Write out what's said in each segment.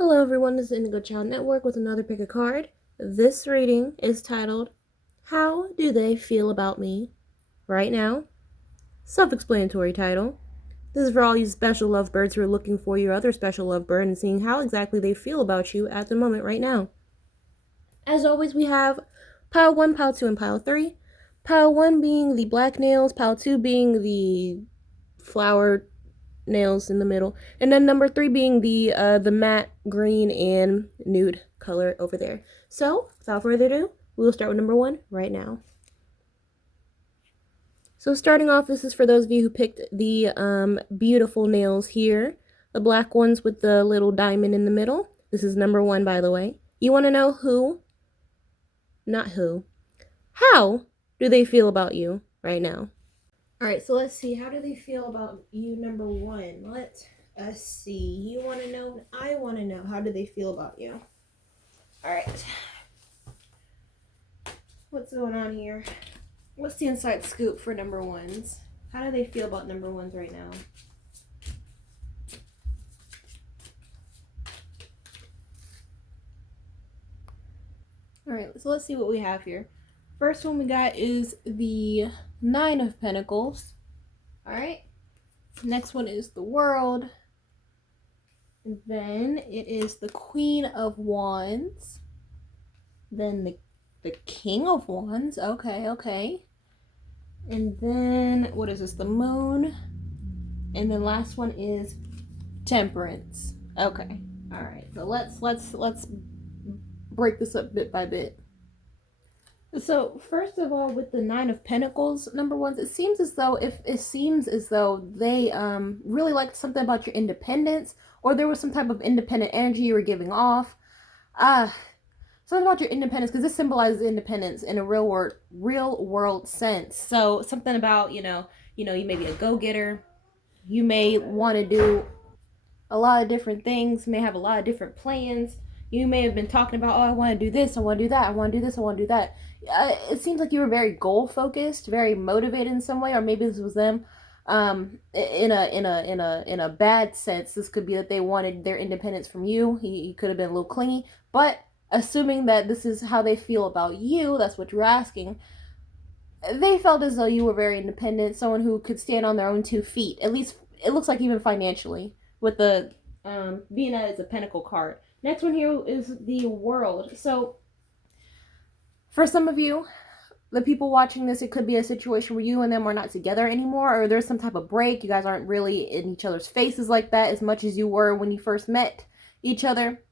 Hello everyone, this is Indigo Child Network with another pick a card. This reading is titled, How Do They Feel About Me Right Now? Self-explanatory title. This is for all you special lovebirds who are looking for your other special lovebird and seeing how exactly they feel about you at the moment right now. As always, we have pile 1, pile 2, and pile 3. Pile 1 being the black nails, pile 2 being the flower nails in the middle, and then number 3 being the matte green and nude color over there. So without further ado, we'll start with number 1 right now. So starting off, this is for those of you who picked the beautiful nails here, the black ones with the little diamond in the middle. This is number 1, by the way. You want to know who, not who, how do they feel about you right now? Alright, so let's see. How do they feel about you, number 1? Let us see. You want to know? I want to know. How do they feel about you? Alright. What's going on here? What's the inside scoop for number 1s? How do they feel about number 1s right now? Alright, so let's see what we have here. First one we got is the 9 of Pentacles. Alright. Next one is the World. And then it is the Queen of Wands. Then the King of Wands. Okay. And then, what is this? The Moon. And then last one is Temperance. Okay. Alright, so let's break this up bit by bit. So first of all, with the 9 of Pentacles, number 1s, it seems as though they really liked something about your independence, or there was some type of independent energy you were giving off. Something about your independence, because this symbolizes independence in a real world sense. So something about you may be a go-getter. You may want to do a lot of different things. May have a lot of different plans. You may have been talking about, oh, I want to do this, I want to do that, I want to do this, I want to do that. It seems like you were very goal focused, very motivated in some way, or maybe this was them. In a bad sense, this could be that they wanted their independence from you. He could have been a little clingy, but assuming that this is how they feel about you, that's what you're asking. They felt as though you were very independent, someone who could stand on their own 2 feet. At least it looks like even financially, with the being that it's a Pentacle card. Next one here is the World. So for some of you, the people watching this, it could be a situation where you and them are not together anymore, or there's some type of break. You guys aren't really in each other's faces like that as much as you were when you first met each other.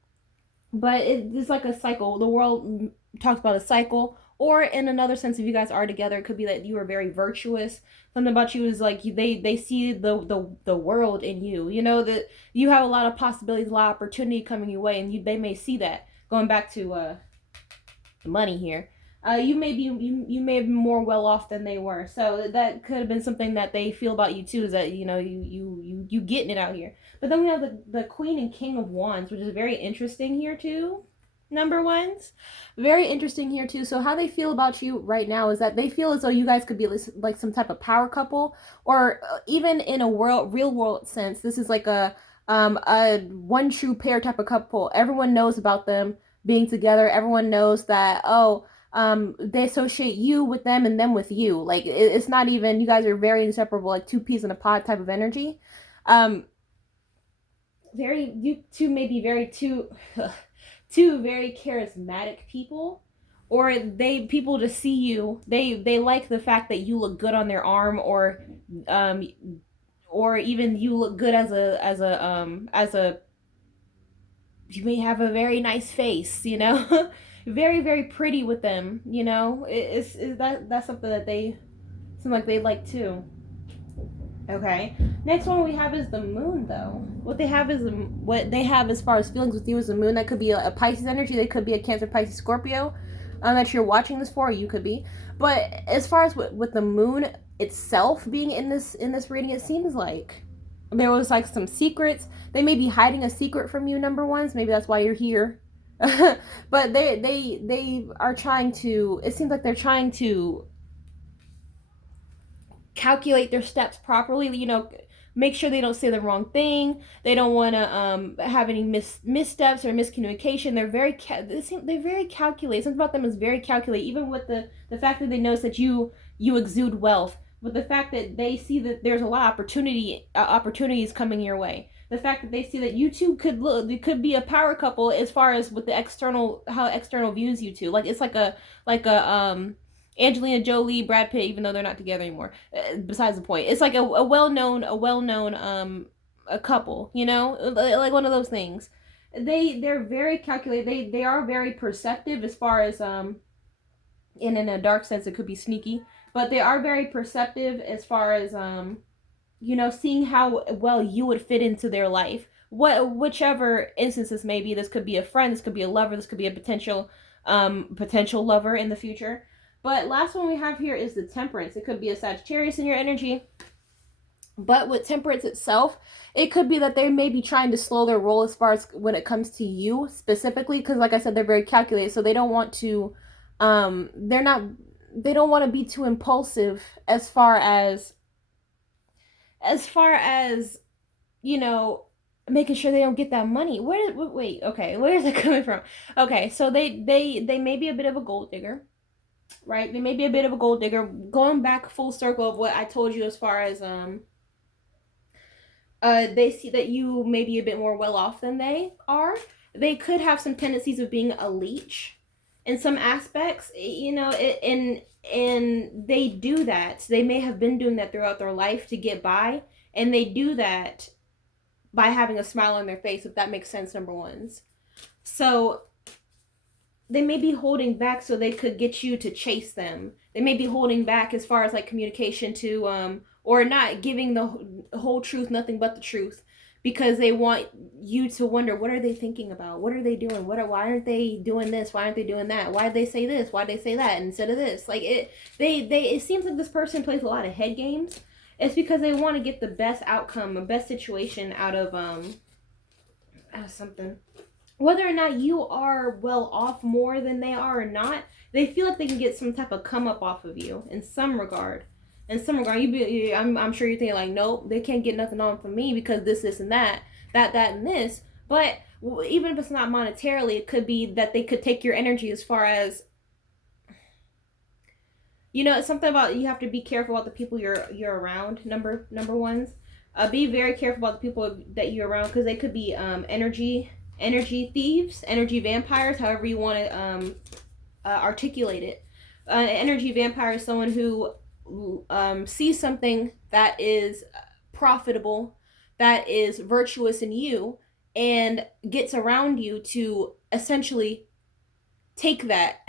But it's like a cycle. The World talks about a cycle. Or in another sense, if you guys are together, it could be that you are very virtuous. Something about you is like they see the world in you. You know that you have a lot of possibilities, a lot of opportunity coming your way, and they may see that. Going back to the money here, you may have been more well off than they were. So that could have been something that they feel about you too. Is that you getting it out here. But then we have the Queen and King of Wands, which is very interesting here too. Number 1s, very interesting here too. So how they feel about you right now is that they feel as though you guys could be like some type of power couple, or even in a real world sense, this is like a one true pair type of couple. Everyone knows about them being together. Everyone knows that they associate you with them and them with you. Like it's not even, you guys are very inseparable, like 2 peas in a pod type of energy. You two may be two very charismatic people, or people just see you, they like the fact that you look good on their arm, or even you look good as a you may have a very nice face, very, very pretty with them, that's something that they seem like they like too. Okay. Next one we have is the Moon, though. What they have as far as feelings with you is the Moon. That could be a Pisces energy. They could be a Cancer, Pisces, Scorpio that you're watching this for. Or you could be. But as far as with the Moon itself being in this reading, it seems like there was like some secrets. They may be hiding a secret from you, number 1s. Maybe that's why you're here. But they are trying to. It seems like they're trying to calculate their steps properly. make sure they don't say the wrong thing. They don't want to have any missteps or miscommunication. They're very calculated. Something about them is very calculated. Even with the fact that they notice that you exude wealth, with the fact that they see that there's a lot of opportunities coming your way. The fact that they see that you two could be a power couple as far as with the how external views you two. Like it's like a Angelina Jolie, Brad Pitt, even though they're not together anymore. Besides the point, it's like a well known a couple, you know, like one of those things. They're very calculated. They are very perceptive as far as in a dark sense it could be sneaky, but they are very perceptive as far as you know, seeing how well you would fit into their life. Whichever instance this may be, this could be a friend, this could be a lover, this could be a potential lover in the future. But last one we have here is the Temperance. It could be a Sagittarius in your energy. But with Temperance itself, it could be that they may be trying to slow their roll as far as when it comes to you specifically, because like I said, they're very calculated, so they don't want to they don't want to be too impulsive as far as you know, making sure they don't get that money. Wait, okay, where is it coming from? Okay, so they may be a bit of a gold digger, right? They may be a bit of a gold digger. Going back full circle of what I told you as far as they see that you may be a bit more well off than they are. They could have some tendencies of being a leech in some aspects, you know, and they do that. They may have been doing that throughout their life to get by, and they do that by having a smile on their face, if that makes sense, number ones. So they may be holding back so they could get you to chase them. They may be holding back as far as like communication to or not giving the whole truth, nothing but the truth, because they want you to wonder, what are they thinking about? What are they doing? Why aren't they doing this? Why aren't they doing that? Why did they say this? Why did they say that instead of this? Like it seems like this person plays a lot of head games. It's because they want to get the best outcome, the best situation out of something. Whether or not you are well off more than they are or not, they feel like they can get some type of come up off of you in some regard. I'm sure you're thinking like, nope, they can't get nothing on from me because this and that, and this. But even if it's not monetarily, it could be that they could take your energy as far as, you know, it's something about you have to be careful about the people you're around. Number ones, be very careful about the people that you're around, because they could be energy thieves, energy vampires, however you want to articulate it. An energy vampire is someone who sees something that is profitable, that is virtuous in you, and gets around you to essentially take that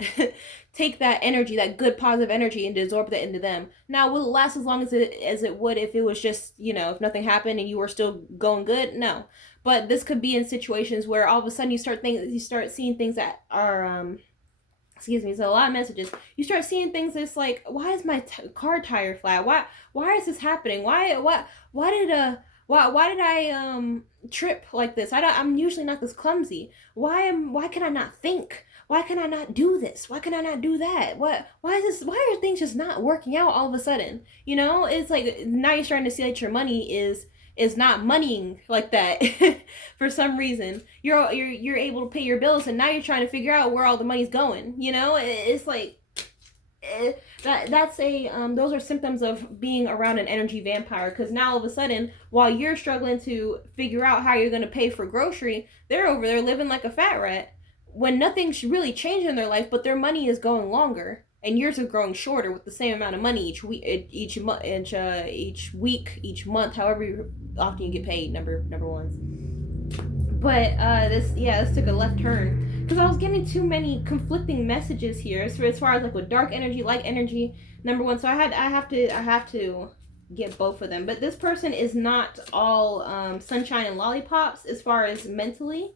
energy, that good positive energy, and absorb that into them. Now, will it last as long as it would if it was just, you know, if nothing happened and you were still going good? No. But this could be in situations where all of a sudden you start seeing things that are excuse me, so a lot of messages. You start seeing things that's like, why is my car tire flat? Why is this happening? Why did I trip like this? I'm usually not this clumsy. Why can I not think? Why can I not do this? Why can I not do that? Why are things just not working out all of a sudden? You know, it's like now you're starting to see that your money is not moneying like that for some reason. You're able to pay your bills, and now you're trying to figure out where all the money's going. You know, it's like that's those are symptoms of being around an energy vampire, because now all of a sudden, while you're struggling to figure out how you're going to pay for grocery, they're over there living like a fat rat when nothing's really changed in their life, but their money is going longer and yours are growing shorter with the same amount of money each week, each month, however often you get paid. Number ones. But this took a left turn because I was getting too many conflicting messages here as far as like with dark energy, light energy, number one. So I have to get both of them. But this person is not all sunshine and lollipops as far as mentally.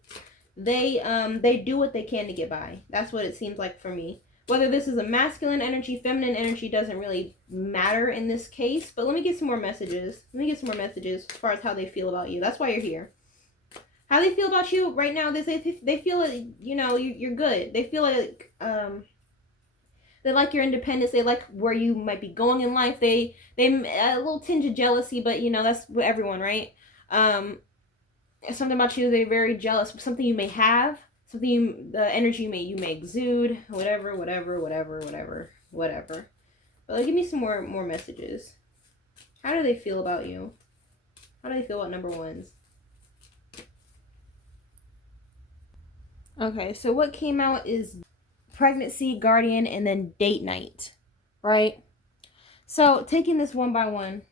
They do what they can to get by. That's what it seems like for me. Whether this is a masculine energy, feminine energy doesn't really matter in this case. But let me get some more messages. As far as how they feel about you. That's why you're here. How they feel about you right now, they feel like, you know, you're good. They feel like They like your independence. They like where you might be going in life. They a little tinge of jealousy, but you know that's with everyone, right? Something about you, they're very jealous. Something you may have, the energy you may exude, whatever. But like, give me some more messages. How do they feel about you? How do they feel about number ones? Okay, so what came out is pregnancy, guardian, and then date night, right? So taking this one by one,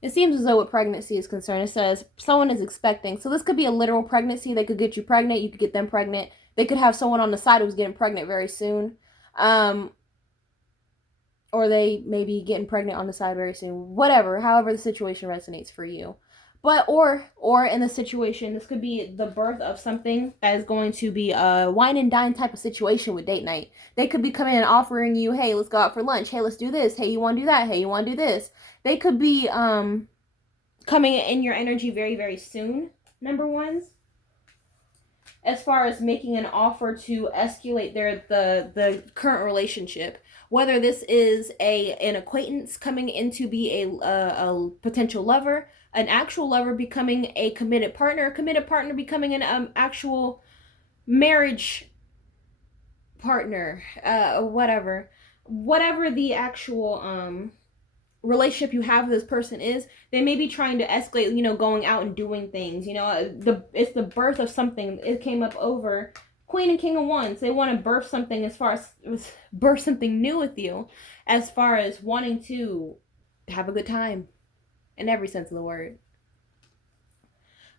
it seems as though with pregnancy is concerned, it says someone is expecting. So this could be a literal pregnancy. They could get you pregnant. You could get them pregnant. They could have someone on the side who's getting pregnant very soon. Or they may be getting pregnant on the side very soon. Whatever, however the situation resonates for you. But or in the situation, this could be the birth of something that is going to be a wine and dine type of situation with date night. They could be coming and offering you, hey, let's go out for lunch. Hey, let's do this. Hey, you want to do that? Hey, you want to do this? They could be coming in your energy very, very soon, number ones. As far as making an offer to escalate the current relationship. Whether this is an acquaintance coming in to be a potential lover, an actual lover becoming a committed partner becoming an actual marriage partner, whatever the actual relationship you have with this person is, they may be trying to escalate, you know, going out and doing things, you know, it's the birth of something. It came up over Queen and King of Wands. They want to birth something, as far as birth something new with you, as far as wanting to have a good time in every sense of the word.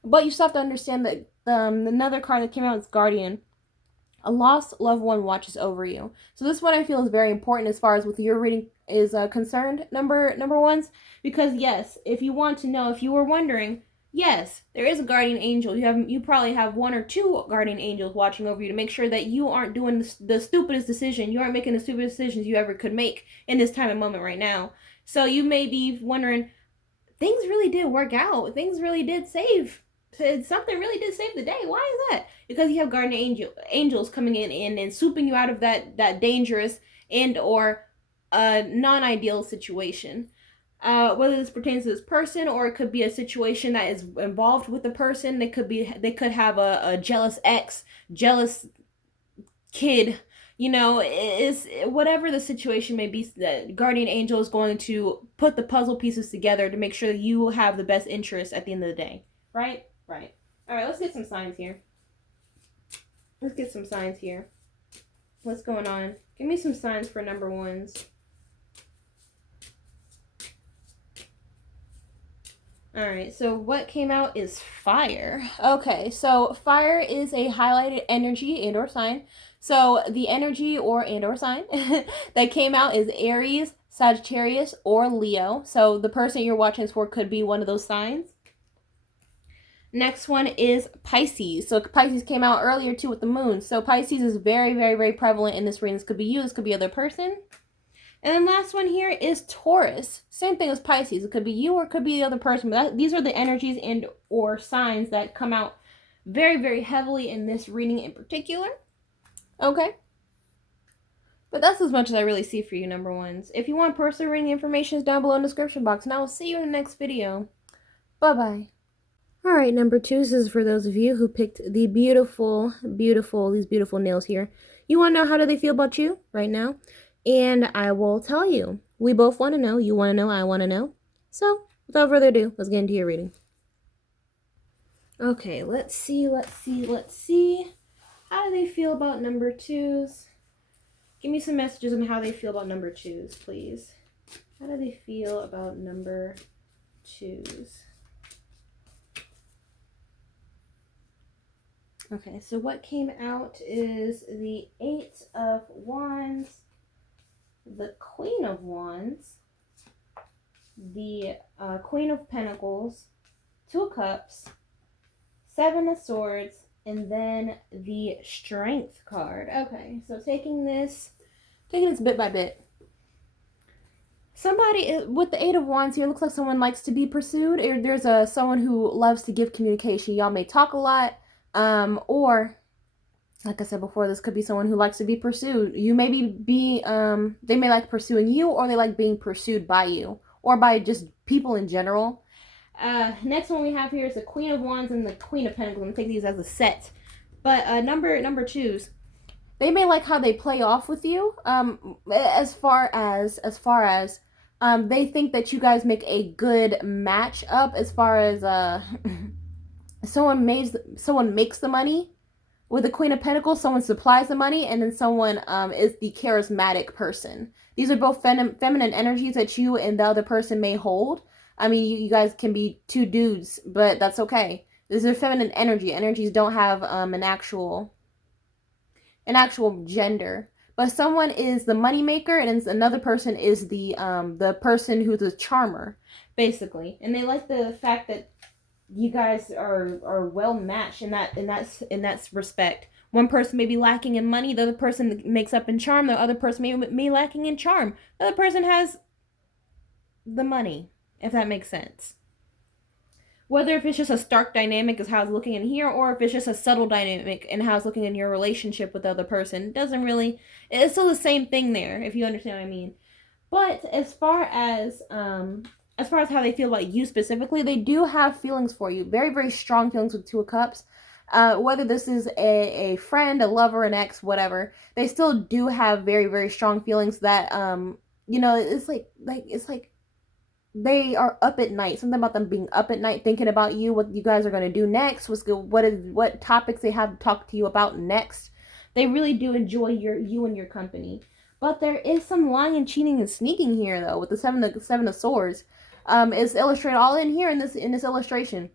But you still have to understand that another card that came out is Guardian. A lost loved one watches over you. So this one I feel is very important as far as with your reading is concerned, number ones, because yes, if you want to know, if you were wondering, yes, there is a guardian angel. You probably have one or two guardian angels watching over you to make sure that you aren't doing the stupidest decision. You aren't making the stupidest decisions you ever could make in this time and moment right now. So you may be wondering, things really did work out. Things really did save. Something really did save the day. Why is that? Because you have guardian angels coming in and swooping you out of that dangerous and or non-ideal situation. Whether this pertains to this person, or it could be a situation that is involved with the person. They could have a jealous ex, jealous kid. You know, is whatever the situation may be, the guardian angel is going to put the puzzle pieces together to make sure that you have the best interest at the end of the day. Right? Right. All right, let's get some signs here. What's going on? Give me some signs for number ones. All right, so what came out is fire. Okay, so fire is a highlighted energy and or sign. So the energy and or sign that came out is Aries, Sagittarius, or Leo. So the person you're watching this for could be one of those signs. Next one is Pisces. So Pisces came out earlier too with the moon. So Pisces is very, very, very prevalent in this reading. This could be you. This could be other person. And then last one here is Taurus. Same thing as Pisces. It could be you or it could be the other person. But these are the energies and or signs that come out very, very heavily in this reading in particular. Okay. But that's as much as I really see for you, number ones. If you want personal reading, information is down below in the description box. And I will see you in the next video. Bye-bye. Alright, number two, this is for those of you who picked the beautiful, these beautiful nails here. You want to know how do they feel about you right now? And I will tell you. We both want to know. You want to know. I want to know. So, without further ado, let's get into your reading. Okay, let's see. How do they feel about number twos? Give me some messages on how they feel about number twos, please. How do they feel about number twos? Okay, so what came out is the Eight of Wands, the Queen of Wands, the Queen of Pentacles, Two of Cups, Seven of Swords, and then the Strength card. Okay, so taking this bit by bit. Somebody with the Eight of Wands here looks like someone likes to be pursued. Or there's someone who loves to give communication. Y'all may talk a lot. Or Like I said before, this could be someone who likes to be pursued. You may they may like pursuing you, or they like being pursued by you, or by just people in general. Next one we have here is the Queen of Wands and the Queen of Pentacles. I'm gonna take these as a set. But number twos, they may like how they play off with you. As far as they think that you guys make a good match up. As far as someone makes the money. With the Queen of Pentacles, someone supplies the money, and then someone is the charismatic person. These are both feminine energies that you and the other person may hold. I mean, you guys can be two dudes, but that's okay. These are feminine energy. Energies don't have an actual gender. But someone is the money maker, and another person is the person who's a charmer, basically. And they like the fact that you guys are well matched in that respect. One person may be lacking in money, the other person makes up in charm, the other person may be lacking in charm, the other person has the money, if that makes sense. Whether if it's just a stark dynamic is how it's looking in here, or if it's just a subtle dynamic and how it's looking in your relationship with the other person, it's still the same thing there, if you understand what I mean. But as far as how they feel about you specifically, they do have feelings for you. Very, very strong feelings with Two of Cups. Whether this is a friend, a lover, an ex, whatever, they still do have very, very strong feelings that, it's like they are up at night. Something about them being up at night thinking about you, what you guys are going to do next, what topics they have to talk to you about next. They really do enjoy you and your company. But there is some lying and cheating and sneaking here, though, with the seven of swords. Is illustrated all in here in this illustration.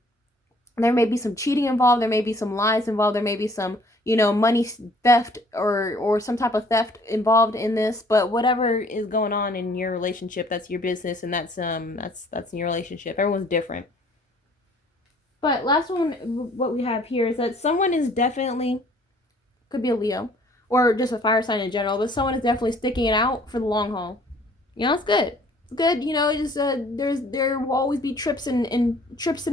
There may be some cheating involved. There may be some lies involved. There may be some, money theft or some type of theft involved in this. But whatever is going on in your relationship, that's your business, and that's in your relationship. Everyone's different. But last one, what we have here is that someone is definitely, could be a Leo or just a fire sign in general, but someone is definitely sticking it out for the long haul. It's good. Good, just there will always be trips and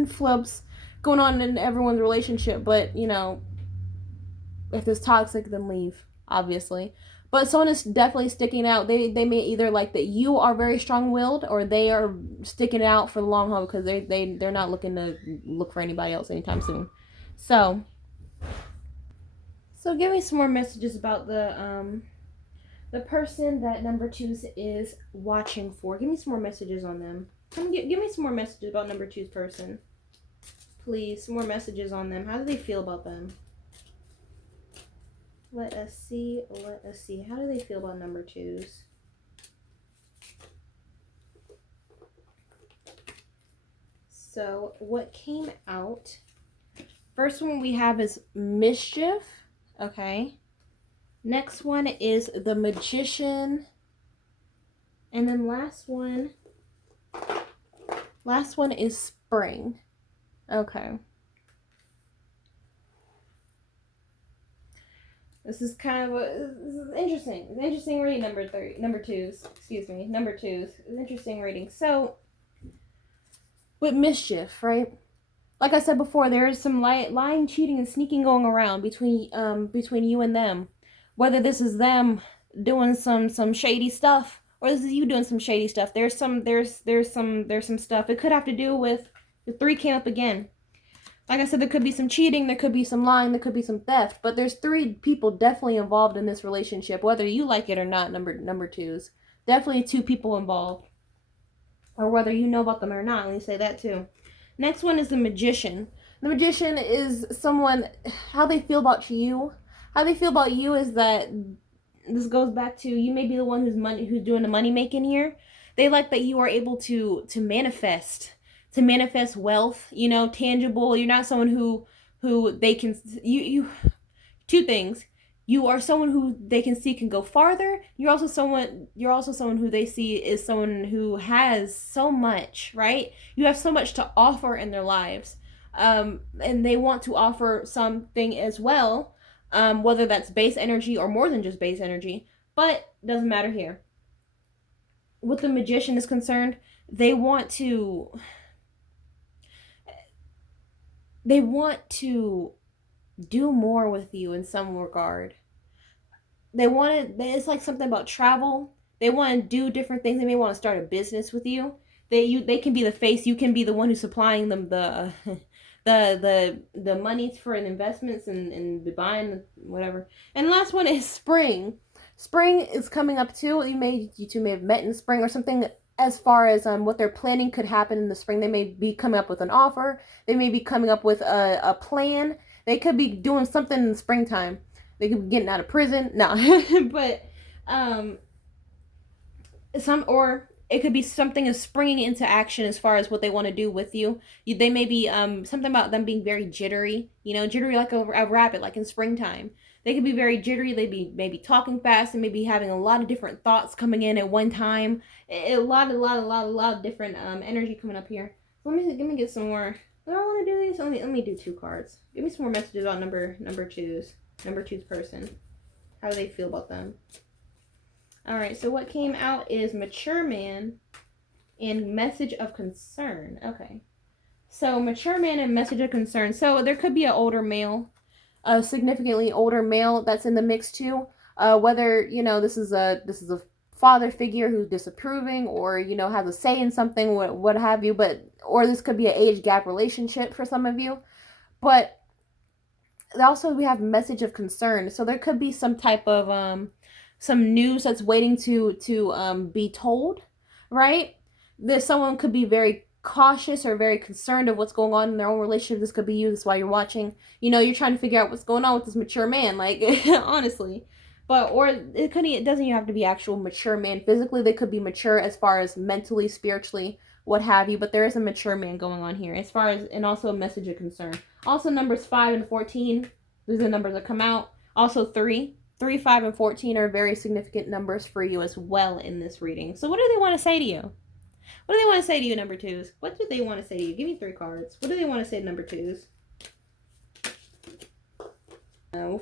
flips going on in everyone's relationship, but if it's toxic, then leave, obviously. But someone is definitely sticking out. They may either like that you are very strong-willed, or they are sticking it out for the long haul because they're not looking to look for anybody else anytime soon. So give me some more messages about the person that number twos is watching for. Give me some more messages on them. Give me some more messages about number two's person. Please, some more messages on them. How do they feel about them? Let us see. How do they feel about number twos? So, what came out? First one we have is mischief. Okay. Next one is the Magician. And then last one is Spring. Okay. This is kind of this is interesting. It's an interesting reading, number twos. Number twos. It's an interesting reading. So, with mischief, right? Like I said before, there is some lying, cheating, and sneaking going around between you and them. Whether this is them doing some shady stuff, or this is you doing some shady stuff. There's some stuff. It could have to do with the 3 came up again. Like I said, there could be some cheating, there could be some lying, there could be some theft, but there's 3 people definitely involved in this relationship, whether you like it or not. Number twos, definitely 2 people involved, or whether you know about them or not. Let me say that too. Next one is the Magician. The Magician is someone, how they feel about you. How they feel about you is that this goes back to you may be the one who's doing the money making here. They like that you are able to manifest wealth, tangible. You're not someone who they can you 2 things. You are someone who they can see can go farther. You're also someone who they see is someone who has so much, right? You have so much to offer in their lives. And they want to offer something as well. Whether that's base energy or more than just base energy, but doesn't matter here. What the Magician is concerned, they want to do more with you in some regard. They want to, it's like something about travel. They want to do different things. They may want to start a business with you. They can be the face. You can be the one who's supplying them the the monies for investments and buying whatever. And the last one is spring. Spring is coming up too. You two may have met in spring or something. As far as what they're planning could happen in the spring, they may be coming up with an offer. They may be coming up with a plan. They could be doing something in the springtime. They could be getting out of prison. No, but or it could be something is springing into action as far as what they want to do with you. They may be something about them being very jittery. Jittery like a rabbit, like in springtime. They could be very jittery. They'd be maybe talking fast and maybe having a lot of different thoughts coming in at one time. A lot of different energy coming up here. Let me get some more. I don't want to do these. Let me do 2 cards. Give me some more messages on number twos. Number 2's person. How do they feel about them? Alright, so what came out is mature man and message of concern. Okay. So mature man and message of concern. So there could be an older male, a significantly older male that's in the mix too. Whether, this is a father figure who's disapproving or, has a say in something, what have you, or this could be an age gap relationship for some of you. But also we have message of concern. So there could be some type of some news that's waiting to be told, right? Someone could be very cautious or very concerned of what's going on in their own relationship. This could be you. That's why you're watching. You're trying to figure out what's going on with this mature man, like honestly. Or it doesn't even have to be actual mature man physically. They could be mature as far as mentally, spiritually, what have you. But there is a mature man going on here as far as, and also a message of concern. Also numbers 5 and 14. These are the numbers that come out. Also 3, 5, and 14 are very significant numbers for you as well in this reading. So what do they want to say to you? What do they want to say to you, number 2s? What do they want to say to you? Give me 3 cards. What do they want to say to number 2s?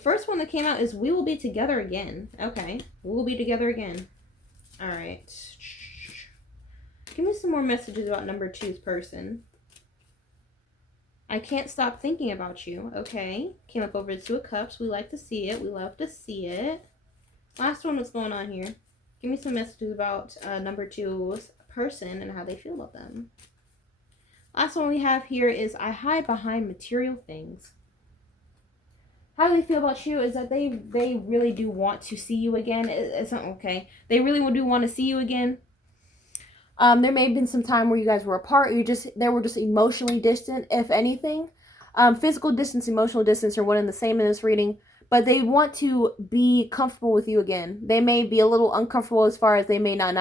First one that came out is we will be together again. Okay. We will be together again. Alright. Give me some more messages about number 2's person. I can't stop thinking about you. Okay. Came up over the 2 of Cups. We like to see it. We love to see it. Last one, what's going on here? Give me some messages about number 2's person and how they feel about them. Last one we have here is I hide behind material things. How they feel about you is that they really do want to see you again. It's not okay. They really do want to see you again. There may have been some time where you guys were apart. They were just emotionally distant, if anything. Physical distance, emotional distance are one and the same in this reading. But they want to be comfortable with you again. They may be a little uncomfortable as far as they may not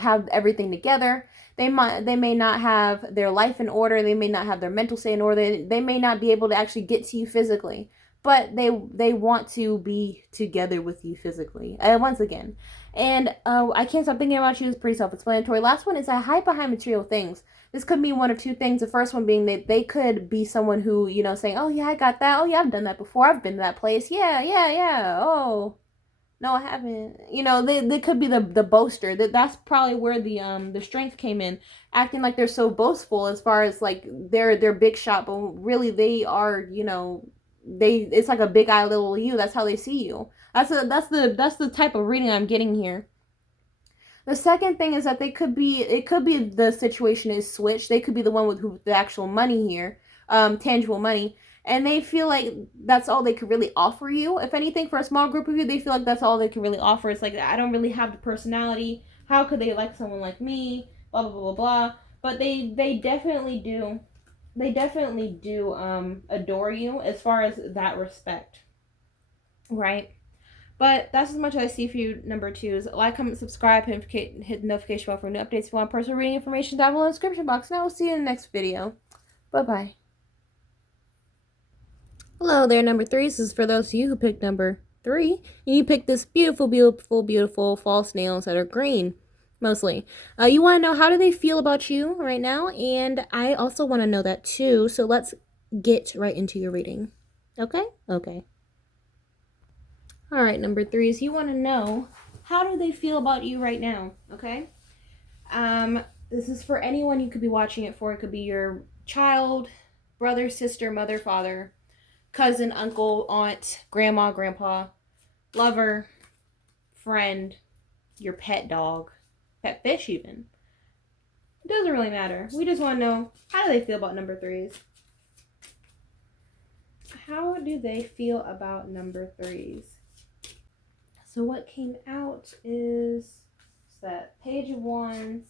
have everything together. They may not have their life in order. They may not have their mental state in order. They may not be able to actually get to you physically. But they want to be together with you physically. Once again. And I can't stop thinking about you is pretty self-explanatory. Last one is I hide behind material things. This could mean one of 2 things. The first one being that they could be someone who, saying, oh, yeah, I got that. Oh, yeah, I've done that before. I've been to that place. Yeah. Oh, no, I haven't. They could be the boaster. That's probably where the strength came in. Acting like they're so boastful as far as, like, they're big shot. But really, they are, it's like a big eye, little you. That's how they see you. That's the type of reading I'm getting here. The second thing is that it could be the situation is switched. They could be the one with the actual money here, tangible money, and they feel like that's all they could really offer you. If anything, for a small group of you, they feel like that's all they can really offer. It's like, I don't really have the personality. How could they like someone like me? Blah blah blah blah blah. But they definitely do. They definitely do adore you as far as that respect, right? But that's as much as I see for you, number 2s. Like, comment, subscribe, hit the notification bell for new updates. If you want personal reading information, down below in the description box. And I will see you in the next video. Bye-bye. Hello there, number 3s. This is for those of you who picked number 3. And you picked this beautiful, beautiful, beautiful false nails that are green, mostly. You want to know how do they feel about you right now? And I also want to know that too. So let's get right into your reading. Okay? Okay. All right, number 3s, you want to know how do they feel about you right now, okay? This is for anyone you could be watching it for. It could be your child, brother, sister, mother, father, cousin, uncle, aunt, grandma, grandpa, lover, friend, your pet dog, pet fish even. It doesn't really matter. We just want to know, how do they feel about number threes? How do they feel about number threes? So what came out is that Page of Wands,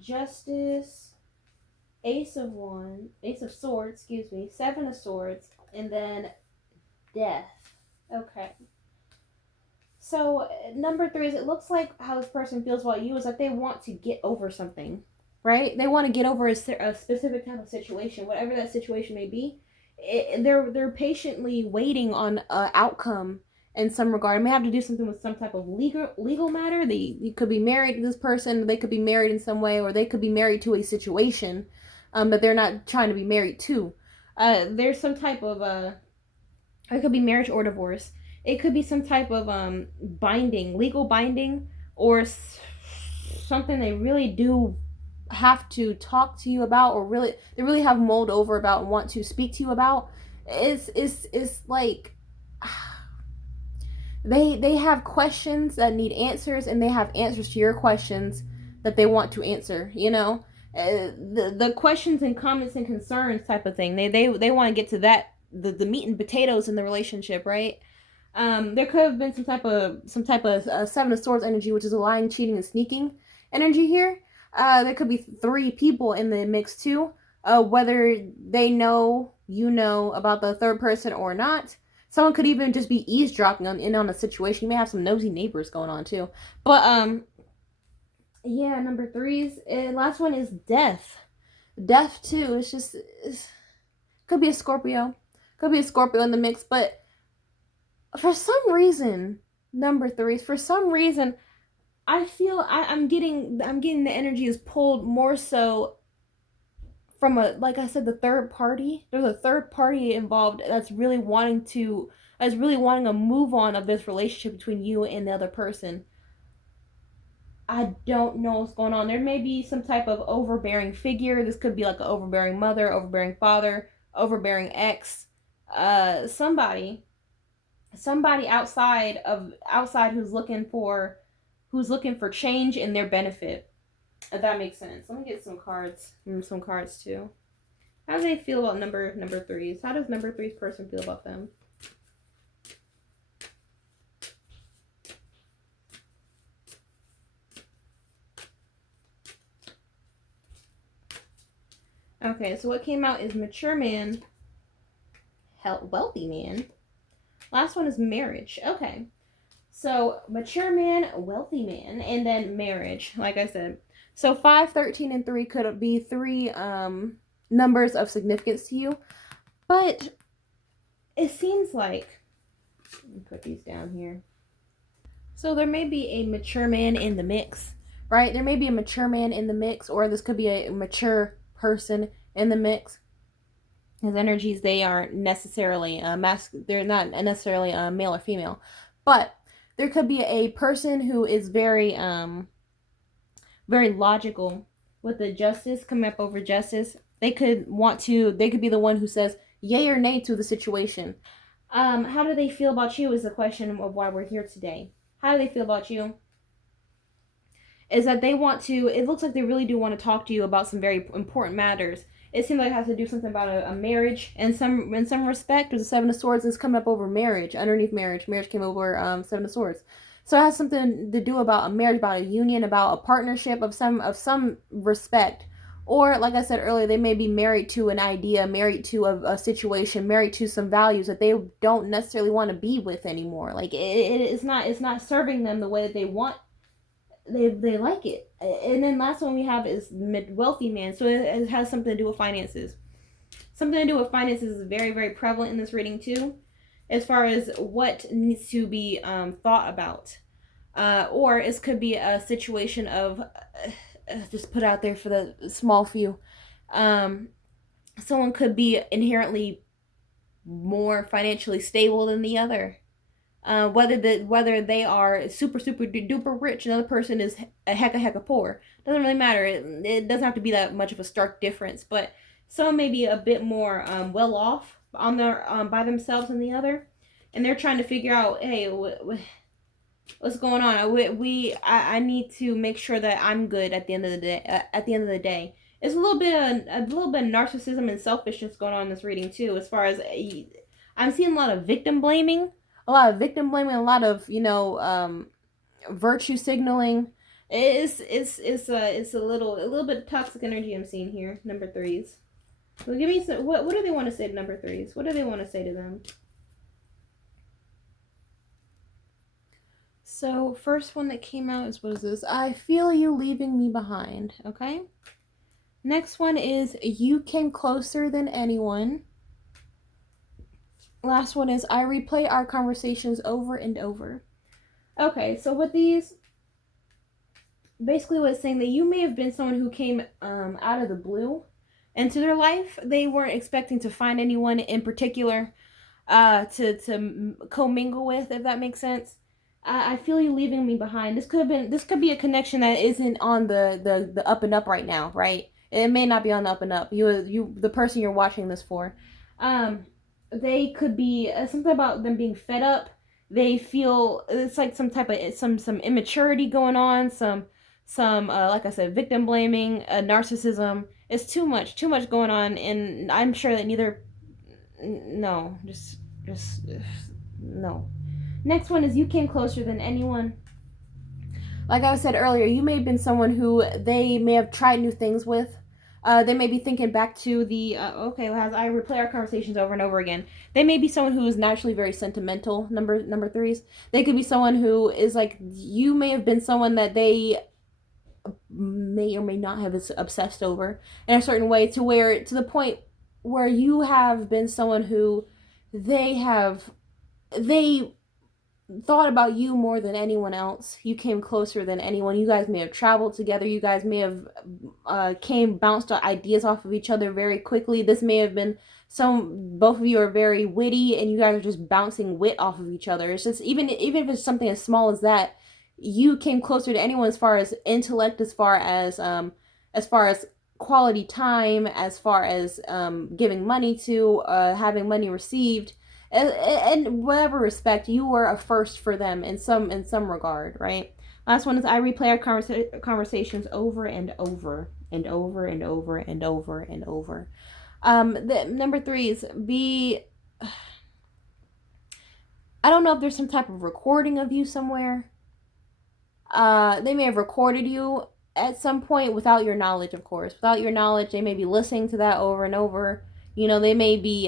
Justice, Ace of Swords, Seven of Swords, and then Death. Okay. So number threes, it looks like how this person feels about you is that they want to get over something, right? They want to get over a specific type of situation, whatever that situation may be. They're patiently waiting on an outcome in some regard. It may have to do something with some type of legal matter. They could be married to this person, they could be married in some way, or they could be married to a situation, but they're not trying to be married to. There's some type of it could be marriage or divorce. It could be some type of binding, legal binding, or something they really do have to talk to you about, or they really have mulled over about and want to speak to you about. It's like they have questions that need answers, and they have answers to your questions that they want to answer. The questions and comments and concerns type of thing. They want to get to that, the meat and potatoes in the relationship, right? There could have been some type of Seven of Swords energy, which is a lying, cheating, and sneaking energy here. There could be three people in the mix too. Whether they know you know about the third person or not. Someone could even just be eavesdropping on a situation. You may have some nosy neighbors going on too. But yeah, number threes. Last one is Death. Death too. Could be a Scorpio. Could be a Scorpio in the mix, but for some reason, number threes, for some reason, I feel I'm getting the energy is pulled more so from like I said, the third party. There's a third party involved that's really wanting a move on of this relationship between you and the other person. I don't know what's going on. There may be some type of overbearing figure. This could be like an overbearing mother, overbearing father, overbearing ex, somebody outside who's looking for change in their benefit. If that makes sense. Let me get some cards. Some cards too. How do they feel about number threes? How does number three's person feel about them? Okay, so what came out is mature man, wealthy man. Last one is marriage. Okay. So mature man, wealthy man, and then marriage, like I said. So 5, 13, and 3 could be three numbers of significance to you. But it seems like, let me put these down here. So there may be a mature man in the mix, right? There may be a mature man in the mix, or this could be a mature person in the mix. His energies, they aren't necessarily they're not necessarily male or female. But there could be a person who is very logical with the justice, coming up over justice. They could be the one who says yay or nay to the situation. How do they feel about you is the question of why we're here today. How do they feel about you? Is that it looks like they really do want to talk to you about some very important matters. It seems like it has to do something about a marriage. In some respect, there's a Seven of Swords is coming up over marriage. Underneath marriage came over Seven of Swords. So it has something to do about a marriage, about a union, about a partnership of some respect. Or, like I said earlier, they may be married to an idea, married to a situation, married to some values that they don't necessarily want to be with anymore. Like it's not serving them the way that they want. They like it. And then last one we have is wealthy man. So it has something to do with finances. Something to do with finances is very, very prevalent in this reading too, as far as what needs to be thought about. Or it could be a situation of just put out there for the small few. Someone could be inherently more financially stable than the other. Whether they are super duper rich, another person is a heck of poor. Doesn't really matter. It doesn't have to be that much of a stark difference. But someone may be a bit more well off on their by themselves in the other, and they're trying to figure out, hey, what's going on? I need to make sure that I'm good at the end of the day. At the end of the day, it's a little bit of narcissism and selfishness going on in this reading too. As far as I'm seeing a lot of victim blaming, a lot of virtue signaling. It's a little bit of toxic energy I'm seeing here. Number threes. Well, give me some. What do they want to say to number threes? What do they want to say to them? So, first one that came out is, what is this? I feel you leaving me behind. Okay. Next one is, you came closer than anyone. Last one is, I replay our conversations over and over. Okay, so with these, basically what it's saying, that you may have been someone who came out of the blue into their life. They weren't expecting to find anyone in particular to commingle with, if that makes sense. I feel you leaving me behind. This could be a connection that isn't on the up and up right now, right? It may not be on the up and up. The person you're watching this for, they could be something about them being fed up. They feel it's like some type of some immaturity going on, some like I said, victim blaming, narcissism. It's too much going on, and I'm sure that neither. No, just no. Next one is, you came closer than anyone. Like I said earlier, you may have been someone who they may have tried new things with. They may be thinking back to the, as I replay our conversations over and over again. They may be someone who is naturally very sentimental, number threes. They could be someone who is like, you may have been someone that they may or may not have obsessed over in a certain way, to the point where you have been someone who they thought about you more than anyone else. You came closer than anyone. You guys may have traveled together. You guys may have bounced ideas off of each other very quickly. This may have been both of you are very witty, and you guys are just bouncing wit off of each other. It's just, even if it's something as small as that, you came closer to anyone as far as intellect, as far as quality time, as far as giving money to, having money received. In whatever respect, you were a first for them in some regard, right? Last one is, I replay our conversations over and over and over and over and over and over. The number three is, I don't know if there's some type of recording of you somewhere. They may have recorded you at some point without your knowledge, of course. Without your knowledge, they may be listening to that over and over. They may be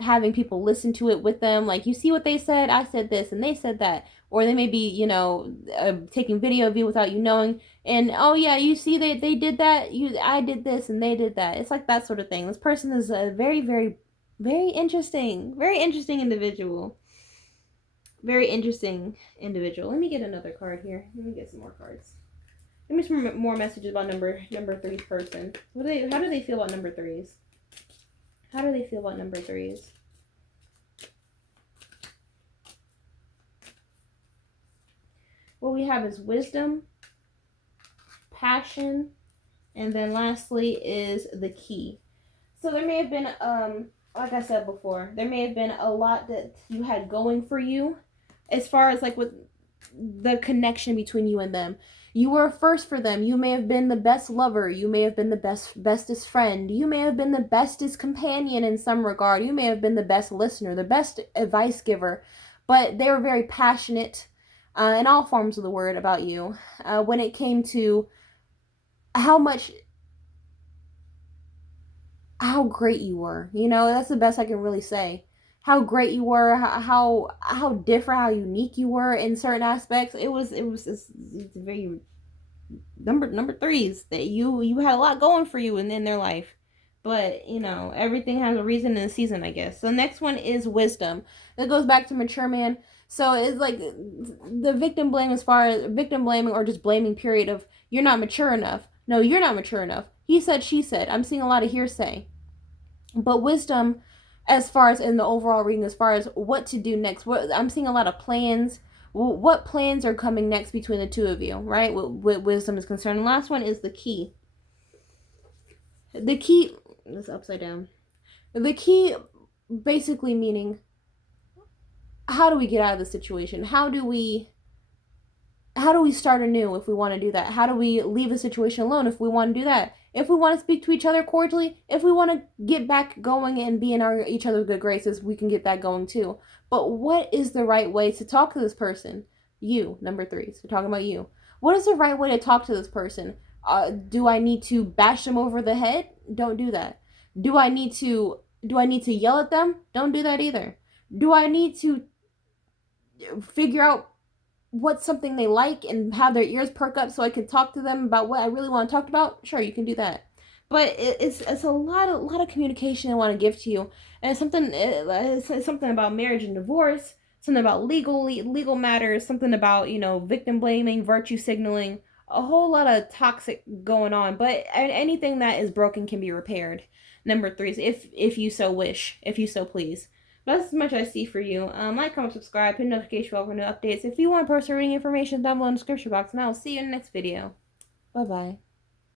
having people listen to it with them. Like, you see what they said? I said this and they said that. Or they may be, taking video of you without you knowing. And, oh yeah, you see they did that? I did this and they did that. It's like that sort of thing. This person is a very, very, very interesting individual. Very interesting individual. Let me get another card here. Let me get some more cards. Give me some more messages about number three's person. How do they feel about number threes? How do they feel about number threes? What we have is wisdom, passion, and then lastly is the key. So there may have been, like I said before, there may have been a lot that you had going for you, as far as like with the connection between you and them. You were first for them. You may have been the best lover. You may have been the bestest friend. You may have been the bestest companion in some regard. You may have been the best listener, the best advice giver. But they were very passionate, in all forms of the word, about you. When it came to how great you were. That's the best I can really say. How great you were, how different, how unique you were in certain aspects. It's very number threes, that you had a lot going for you in their life. But everything has a reason and a season, I guess. So next one is wisdom. That goes back to mature man. So it's like the victim blame, as far as victim blaming or just blaming period of, you're not mature enough. No, you're not mature enough. He said, she said. I'm seeing a lot of hearsay. But wisdom, as far as in the overall reading, as far as what to do next, I'm seeing a lot of plans. What plans are coming next between the two of you, right? What wisdom is concerned. And last one is the key. The key, it's upside down. The key basically meaning, how do we get out of the situation? How do we start anew if we want to do that? How do we leave a situation alone if we want to do that? If we want to speak to each other cordially, if we want to get back going and be in each other's good graces, we can get that going too. But what is the right way to talk to this person? You, number 3. So talking about you. What is the right way to talk to this person? Do I need to bash them over the head? Don't do that. Do I need to yell at them? Don't do that either. Do I need to figure out what's something they like and have their ears perk up so I can talk to them about what I really want to talk about? Sure, you can do that. But it's a lot of communication I want to give to you, and it's something about marriage and divorce, something about legal matters, something about victim blaming, virtue signaling, a whole lot of toxic going on. But anything that is broken can be repaired. Number 3 is if you so wish, if you so please. That's as much as I see for you. Like, comment, subscribe, hit the notification bell for new updates. If you want personal reading information, down below in the description box, and I will see you in the next video. Bye-bye.